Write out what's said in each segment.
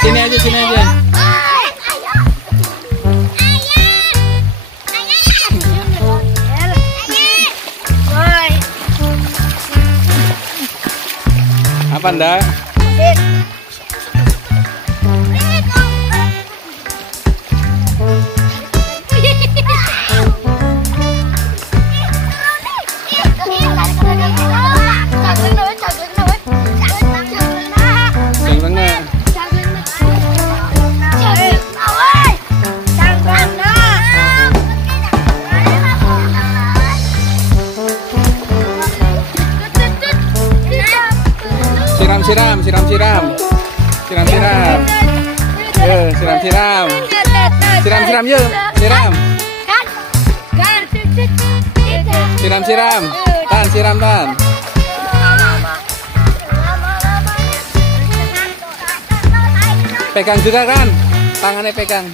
Sini aja, sini aja. Apa ndak? Siram. Yuk, siram. Siram yuk, siram. Siram. Siram. Pegang juga kan? Tangannya pegang.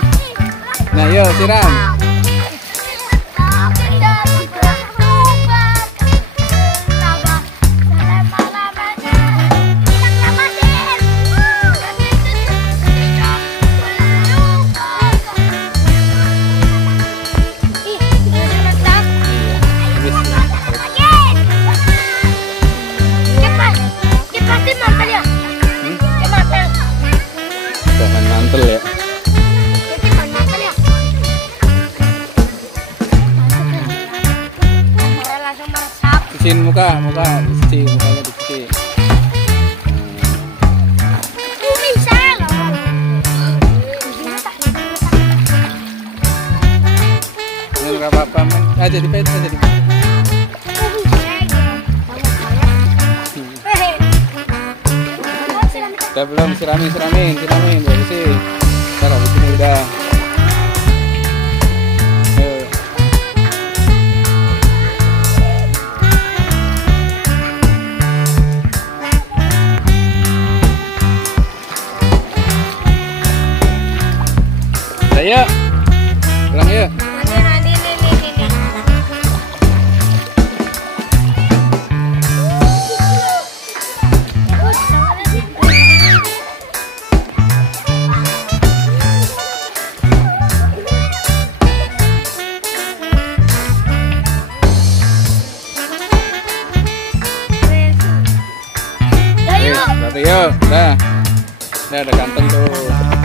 Nah, yuk siram. Mantel ya. Cuciin muka, cuci mukanya, dicuci. Nggak apa-apa, men. Aja dipet. Udah belum? Siramin dari sini. Taruh di sini udah. Ayo, pulang yuk. Yuk, udah ganteng tuh.